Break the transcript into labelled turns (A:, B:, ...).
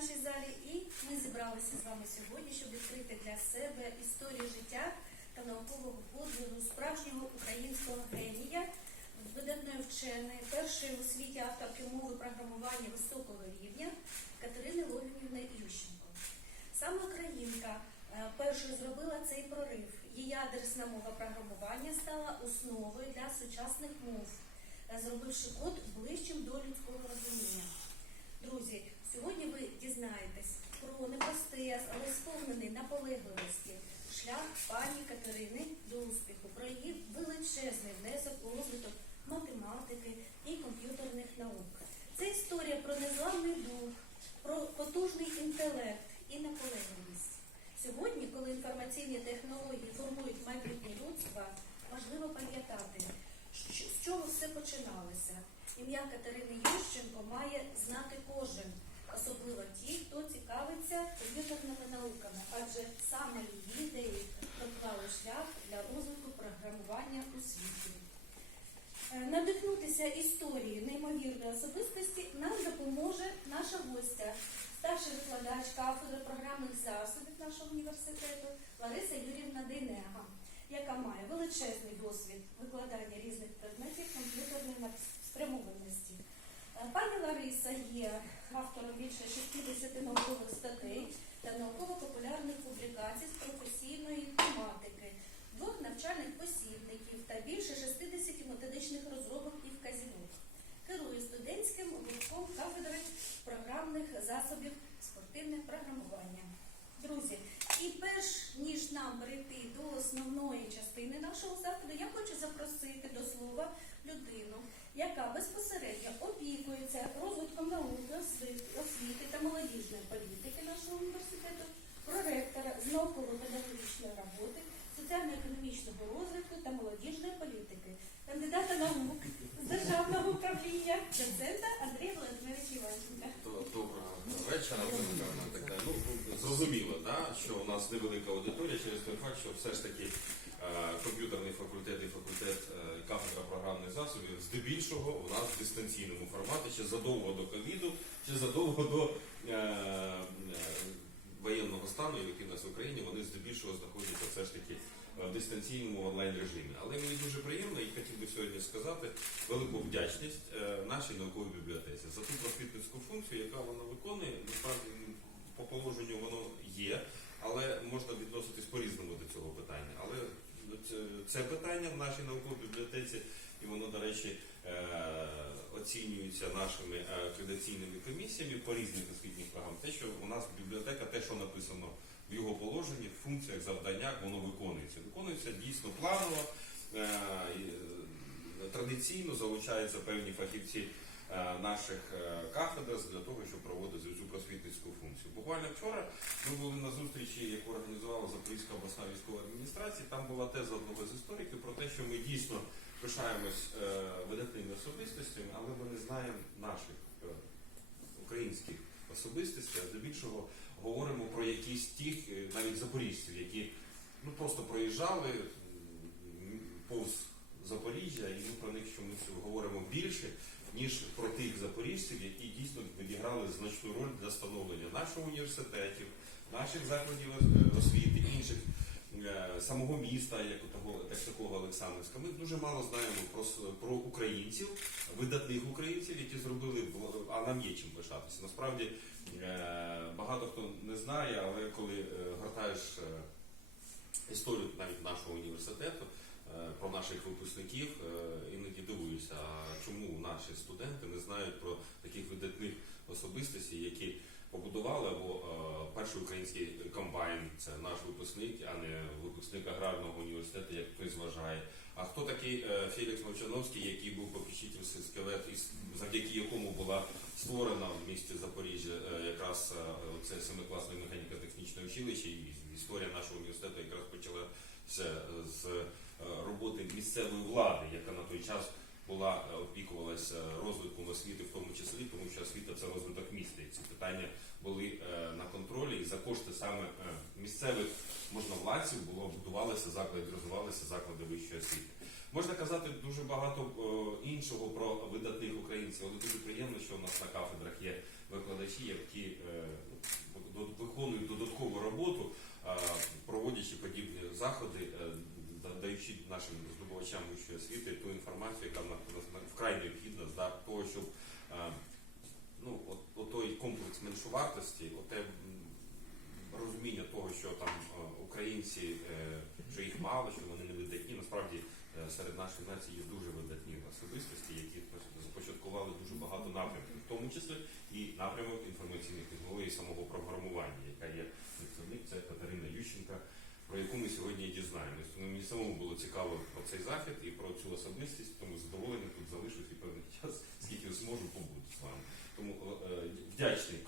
A: нашій залі, і ми зібралися з вами сьогодні, щоб відкрити для себе історію життя та наукового подвигу справжнього українського генія, видатної вченої, першої у світі авторки мови програмування високого рівня Катерини Логінівни Ющенко. Саме українка е, першою зробила цей прорив. Її адресна мова програмування стала основою для сучасних мов, е, зробивши код ближчим до людського розуміння. Друзі, сьогодні ви дізнаєтесь про непростий, але сповнений наполегливості шлях пані Катерини до успіху, про її величезний внесок у розвиток математики і комп'ютерних наук. Це історія про незламний дух, про потужний інтелект і наполегливість. Сьогодні, коли інформаційні технології формують майбутнє людства, важливо пам'ятати, з чого все починалося. Ім'я Катерини Ющенко має знати кожен, особливо ті, хто цікавиться комп'ютерними науками, адже саме її ідеї проклали шлях для розвитку програмування у світі. Е, Надихнутися історією неймовірної особистості нам допоможе наша гостя, старший викладач кафедри програмних засобів нашого університету Лариса Юрівна Дейнега, яка має величезний досвід викладання різних предметів комп'ютерної спрямованості. Пані Лариса є автором більше 60 наукових статей та науково-популярних публікацій з професійної тематики, двох навчальних посібників та більше 60 методичних розробок і вказівок. Керує студентським гуртком кафедри програмних засобів спортивне програмування. Друзі, і перш ніж нам перейти до основної частини нашого заходу, я хочу запросити до слова людину, яка безпосередньо опікується розвитком науки, освіти, та молодіжної політики нашого університету, проректора з науково-педагогічної роботи, соціально-економічного розвитку та молодіжної політики, кандидата наук з державного управління, доцента Андрія Володимировича Іванченка.
B: Доброго вечора, так. Ну, зрозуміло, да, що у нас невелика аудиторія через той факт, що все ж таки комп'ютерний факультет і факультет е, кафедра програмних засобів здебільшого у нас в дистанційному форматі, ще задовго до ковіду, ще задовго до е, е, воєнного стану, який у нас в Україні, вони здебільшого знаходяться все ж таки в дистанційному онлайн режимі. Але мені дуже приємно і хотів би сьогодні сказати велику вдячність е, нашій науковій бібліотеці за ту просвітницьку функцію, яка вона виконує. Насправді по положенню воно є, але можна відноситись по-різному до цього питання. Але це- питання в нашій науковій бібліотеці, і воно, до речі, е, оцінюється нашими акредиційними акредитаційними комісіями по різних освітніх програм. Те, що у нас бібліотека, те, що написано в його положенні, в функціях, завданнях, воно виконується. Виконується дійсно планово. е, е, Традиційно залучаються певні фахівці е, наших е, кафедр для того, щоб проводити цю просвітницьку функцію. Буквально вчора ми були на зустрічі, яку організувала Запорізька обласна військова адміністрація. Там була теза одного з істориків про те, що ми дійсно пишаємось е, видатними особистостями, але ми не знаємо наших е, українських особистостей, а здебільшого говоримо про якісь тих, е, навіть запоріжців, які ну просто проїжджали повз Запоріжжя, і ми про них чомусь говоримо більше, ніж про тих запоріжців, які дійсно відіграли значну роль для становлення нашого університетів, наших закладів е, освіти, інших е, самого міста, як у того, як такого Олександрівська. Ми дуже мало знаємо про, про українців, видатних українців, які зробили а нам є чим пишатися. Насправді е, багато хто не знає, але коли гортаєш історію навіть нашого університету. Е, Про наших випускників е, іноді дивуюся, чому наші студенти не знають про таких видатних особистостей, які побудували або е, перший український комбайн, це наш випускник, а не випускник аграрного університету, як хтось вважає. А хто такий Фелікс Мовчановський, який був попечитель сільськовет, і завдяки якому була створена в місті Запоріжжя якраз це семикласне механіко-технічне училище, і історія місцевої влади, яка на той час була е, опікувалася розвитком освіти, в тому числі, тому що освіта це розвиток міста. і Ці питання були е, на контролі, і за кошти саме е, місцевих можновладців було будувалися заклади, розвивалися заклади вищої освіти. Можна казати дуже багато іншого про видатних українців, але дуже приємно, що у нас на кафедрах є викладачі, які виконують додаткову роботу, проводячи подібні заходи вручити нашим здобувачам вищої освіти ту інформацію, яка вкрай необхідна для того, щоб е, ну, от той комплекс меншовартості, оте розуміння того, що там е, українці, е, що їх мало, що вони не видатні, насправді серед нашої нації є дуже видатні особистості, які започаткували дуже багато напрямків, в тому числі і напрямок інформаційних технологій самого програмування, яка є представник, це Катерина Ющенка про яку ми сьогодні і дізнаємось. Тому мені самому було цікаво про цей захід і про цю особистість, тому задоволений тут залишусь і певний час, скільки зможу побути з вами. Тому е, вдячний